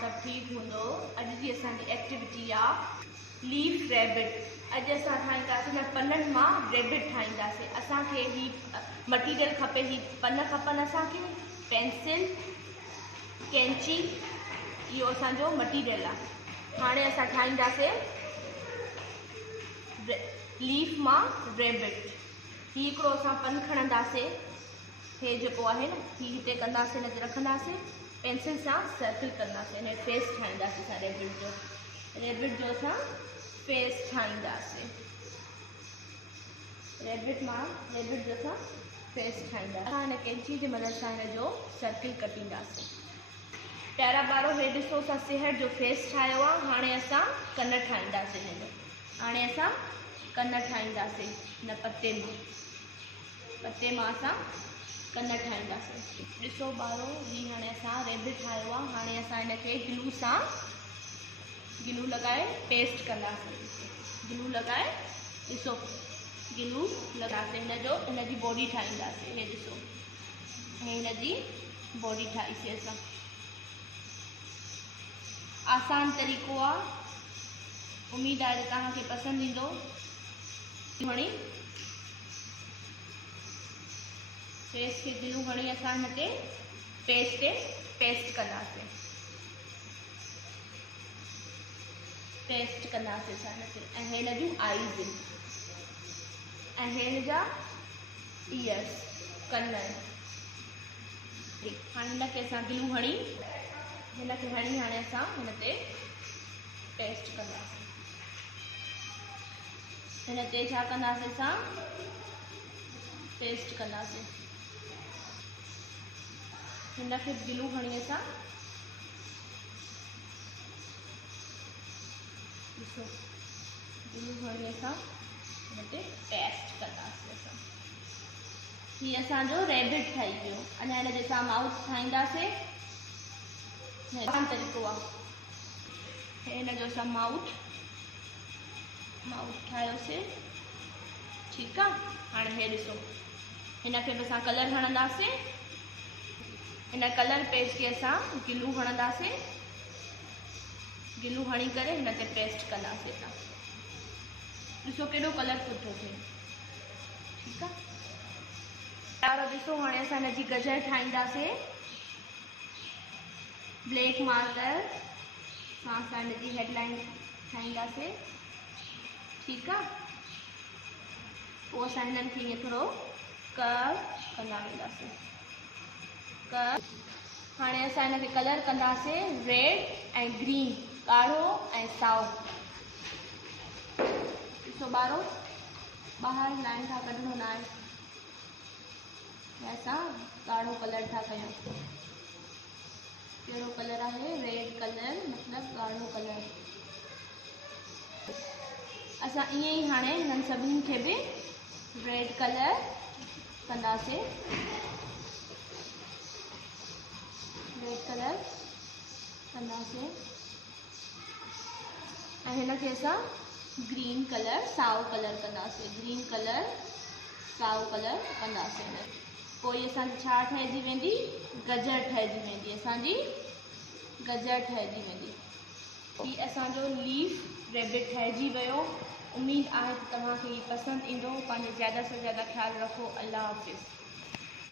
सब ठीक हूंदो। अॼु जी असांजी एक्टिविटी आहे लीफ रैबिट। अॼु असां ठाहींदासीं न पननि मां रैबिट ठाहींदासीं। असांखे ही मटीरियल खपे, ही पन खपनि असांखे, पेंसिल, कैंची, इहो असांजो मटीरियल आहे। हाणे असां ठाहींदासीं लीफ मां रैबिट। ही हिकिड़ो असां पन खणंदासीं, हे जेको आहे न ही हिते कंदासीं, हिन ते रखंदासीं, पेंसिल सां सर्किल कंदासीं, हिन फेस ठाहींदासीं असां रैबिट जो असां फेस ठाहींदासीं। रैबिट जो असां फेस ठाहींदासीं। असां हिन कैंची जी मदद सां हिन जो सर्किल कटींदासीं। प्यारा ॿारो, हे ॾिसो असां सिहर जो फेस ठाहियो आहे। हाणे असां कन ठाहींदासीं हिन जो। हाणे असां कन ठाहींदासीं हिन पते मां असां कन ठाहींदासीं। ॾिसो ॿारो, ही हाणे असां रैबिट ठाहियो आहे। हाणे असां हिनखे गिलू लॻाए पेस्ट कंदासीं। गिलू लॻाए, ॾिसो गिलू लॻासीं, हिन जी बॉडी ठाहींदासीं। हे ॾिसो, हिन जी बॉडी ठाहीसीं असां। आसान तरीक़ो आहे, उम्मीद आहे त तव्हांखे पसंदि ईंदो। हणी फेस खे गिलू हणी असां हिन ते पेस्ट कंदासीं। असां हिन ते, ऐं हिन जूं आइज़ ऐं हिन जा ईयर्स, कन। हाणे हिनखे असां गिलू हणी, हाणे असां हिन ते पेस्ट कंदासीं। हिन ते छा कंदासीं, असां पेस्ट कंदासीं। हिनखे गिलू हणी असां, ॾिसो गिलू हणी असां हिन ते पेस्ट कंदासीं असां। हीअ असांजो रैबिट ठही वियो। अञा हिन जे असां माउथ ठाहींदासीं। आसान तरीक़ो आहे। हिन जो असां माउथ ठाहियोसीं, ठीकु आहे। हाणे हे ॾिसो, हिनखे बि असां कलर हणंदासीं। हिन कलर पेज खे असां गिलू हणंदासीं। गिलू हणी करे हिन ते पेस्ट कंदासीं असां। ॾिसो केॾो कलर सुठो थिए, ठीकु आहे। ॿारो ॾिसो, हाणे असां हिन जी गजर ठाहींदासीं। ब्लैक मार्कर सां असां हिन जी हेडलाइन ठाहींदासीं, ठीकु आहे। पोइ असां हिननि खे ईअं थोरो कर्व कंदा वेंदासीं, हाणे असां हिनखे कलर कंदासीं रेड ऐं ग्रीन, ॻाढ़ो ऐं साओ। ॾिसो ॿारो, ॿाहिरि लाइन था कढणो न आहे, असां ॻाढ़ो कलर था कयूं। कहिड़ो कलर आहे, रेड कलर, मतिलबु ॻाढ़ो कलर। असां ईअं ई हाणे हिननि सभिनी खे बि रेड कलर कंदासीं। ऐं हिनखे असां ग्रीन कलर, साओ कलर कंदासीं। पोइ असांजी छा ठहिजी वेंदी, गजर ठहिजी वेंदी, असांजी गजर ठहिजी वेंदी। हीअ असांजो लीफ रैबिट ठहिजी वियो। उम्मीद आहे त तव्हांखे हीअ पसंदि ईंदो। पंहिंजो ज़्यादा से ज़्यादा ख़्यालु रखो। अल्लाह हाफ़िज़।